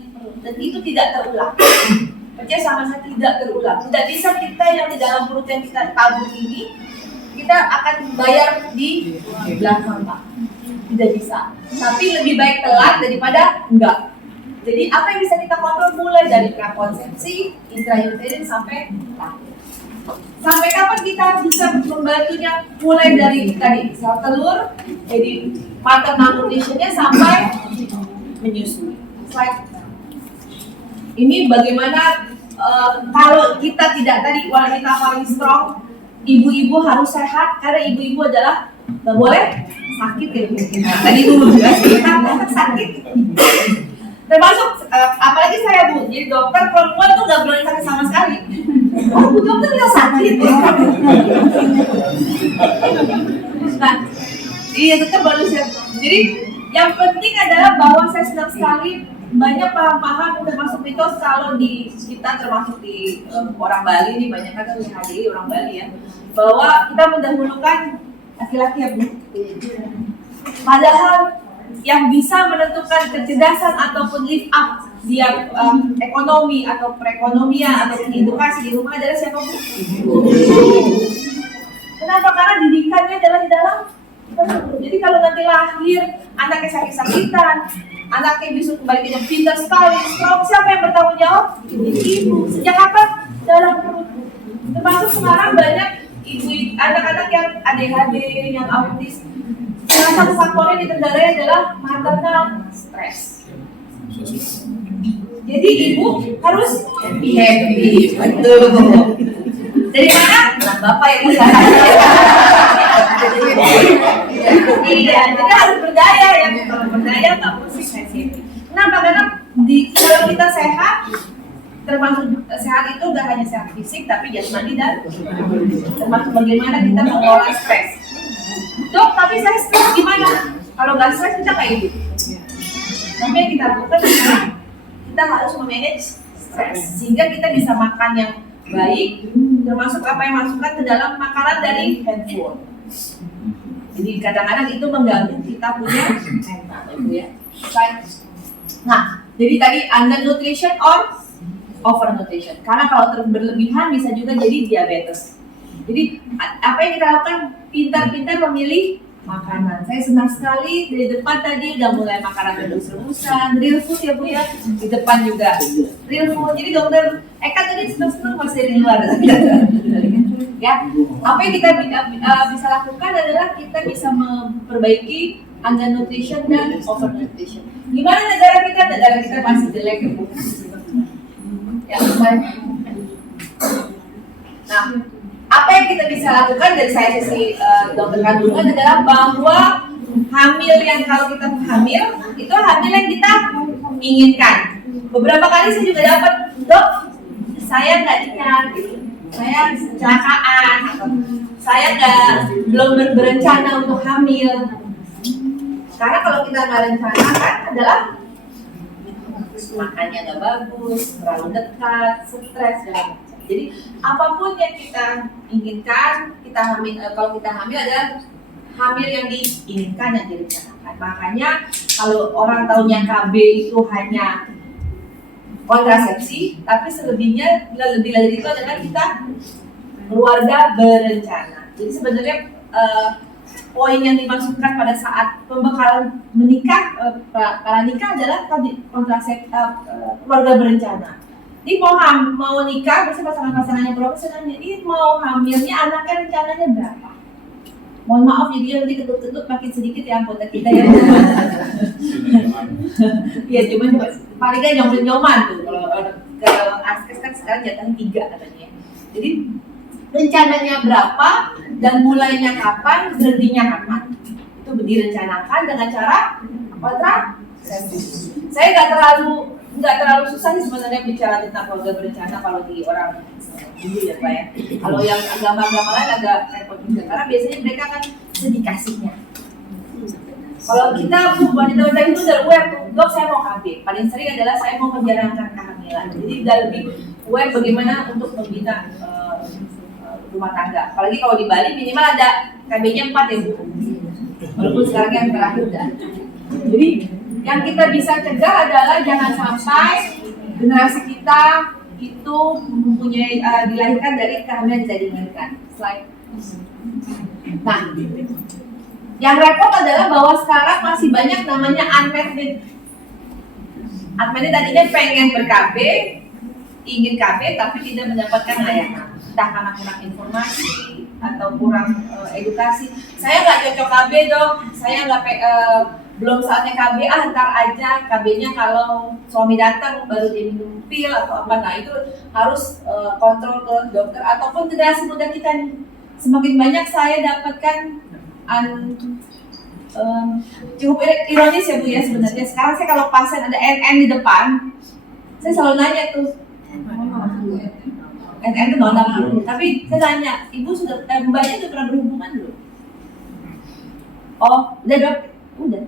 di perut, dan itu tidak terulang. Percaya sama saya, tidak terulang. Tidak bisa kita yang di dalam perut yang kita tabung ini kita akan bayar di belakang, Pak. Tidak bisa. Tapi lebih baik telat daripada enggak. Jadi apa yang bisa kita kontrol mulai dari prakonsepsi, intrauterin sampai lahir. Sampai kapan kita bisa membantunya? Mulai dari tadi sel telur, jadi maternal nutritionnya sampai menyusui. Ini bagaimana kalau kita tidak tadi wanita paling strong, ibu-ibu harus sehat karena ibu-ibu adalah nggak boleh sakit ya. Tadi ibu bilang kita sakit. Termasuk apalagi saya Bu, jadi dokter perempuan tuh nggak boleh sakit sama sekali. Oh Bu dokter bisa sakit. Nah, iya tetap manusia. Jadi yang penting adalah bahwa saya senang sekali banyak paham-paham termasuk mitos kalau di kita termasuk di orang Bali ini banyak kan HDI orang Bali ya, bahwa kita mendahulukan laki-laki ya Bu. Padahal yang bisa menentukan kecerdasan ataupun lift up dia ekonomi atau perekonomian atau edukasi di rumah adalah siapa Bu? Kenapa? Karena didikannya adalah di dalam. Jadi kalau nanti lahir anaknya sakit-sakitan, anaknya bisa kembali ke pintar sekali, strong, siapa yang bertanggung jawab? Ibu. Sejak kapan? Dalam perut. Termasuk sekarang banyak ibu anak-anak yang ADHD, yang autis. Salah satu faktornya di tenggara adalah maternal stress. Jadi ibu harus happy, betul. Dari mana? Nah, bapak yang usaha. Iya, jadi harus berdaya ya. Kalau berdaya nggak mesti happy. Kenapa? Karena kalau kita sehat, termasuk sehat itu nggak hanya sehat fisik, tapi jasmani dan termasuk bagaimana kita mengelola stres. Dok, tapi saya stres gimana? Kalau nggak stres kita kayak gitu. Tapi yang kita lakukan adalah kita harus memanage stres sehingga kita bisa makan yang baik, termasuk apa yang masukkan ke dalam makanan dari handphone. Jadi kadang-kadang itu mengganggu kita punya mental, ya. Nah, jadi tadi under nutrition or over nutrition. Karena kalau berlebihan bisa juga jadi diabetes. Jadi apa yang kita lakukan? Pintar-pintar memilih makanan. Saya senang sekali dari depan tadi udah mulai makanan rebus-rebusan, real food ya Bu ya. Di depan juga real food. Jadi dokter Eka tadi senang-senang masih dari luar. Ya, apa yang kita bisa lakukan adalah kita bisa memperbaiki under nutrition dan over nutrition. Gimana negara kita? Negara kita masih jelek ya Bu. Ya, nah, apa yang kita bisa lakukan dari saya sisi dokter kandungan adalah bahwa hamil yang kalau kita hamil itu hamil yang kita inginkan. Beberapa kali saya juga dapat, dok, saya nggak ingat, gitu. Saya kecelakaan, atau saya belum berencana untuk hamil. Karena kalau kita nggak rencana kan adalah makannya nggak bagus, terlalu dekat, stres dan macam. Jadi apapun yang kita inginkan, kita hamil. Kalau kita hamil adalah hamil yang diinginkan, yang direncanakan. Makanya kalau orang taunya KB itu hanya kontrasepsi, tapi selebihnya lebih dari itu adalah kita keluarga berencana. Jadi sebenarnya poin yang dimasukkan pada saat pembekalan menikah, para nikah adalah kontrasepsi, keluarga berencana. Ini mau nikah, biasanya pasangan-pasangannya profesional, jadi mau hamilnya anaknya rencananya berapa? Mohon maaf, jadi nanti ketut-ketut makin sedikit ya anggota kita ya. Ya cuma paling kan nyoman tuh, kalau askes kan sekarang jatahnya 3 katanya. Jadi rencananya berapa dan mulainya kapan, berhentinya kapan, itu direncanakan dengan cara kontrasepsi. Saya nggak terlalu susah sih sebenarnya bicara tentang keluarga berencana kalau di orang dulu ya Pak ya. Kalau yang agama-agama lain agak repot juga karena biasanya mereka kan sedikasihnya. Kalau kita wanita-wanita itu udah aware tuh, dok saya mau KB. Paling sering adalah saya mau menjalankan kehamilan. Jadi udah lebih aware bagaimana untuk membina rumah tangga. Apalagi kalau di Bali minimal ada KB-nya 4 ya Bu. Walaupun sekarang yang terakhir udah. Jadi yang kita bisa cegah adalah jangan sampai generasi kita itu mempunyai dilahirkan dari kehamilan tidak diinginkan. Slide. Nah, yang repot adalah bahwa sekarang masih banyak namanya unmet need. Unmet need tadinya pengen ber-KB, ingin KB tapi tidak mendapatkan layanan. Entah karena kurang informasi atau kurang edukasi. Saya nggak cocok KB dong, saya nggak belum saatnya KB, ntar aja KB-nya kalau suami datang baru dia minum pil atau apa. Nah itu harus kontrol ke dokter ataupun generasi muda kita nih. Semakin banyak saya dapatkan cukup ironis ya Bu ya sebenarnya. Sekarang saya kalau pasien ada NN di depan, saya selalu nanya tuh, NN itu nolak dulu. Tapi saya tanya, Ibu sudah mbaknya sudah pernah berhubungan belum? Oh, udah dok, udah.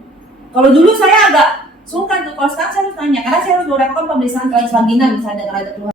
Kalau dulu saya agak sungkan tuh, kalau sekarang saya harus tanya, karena saya harus melakukan pemeriksaan transvaginal misalnya kalau ada keluhan.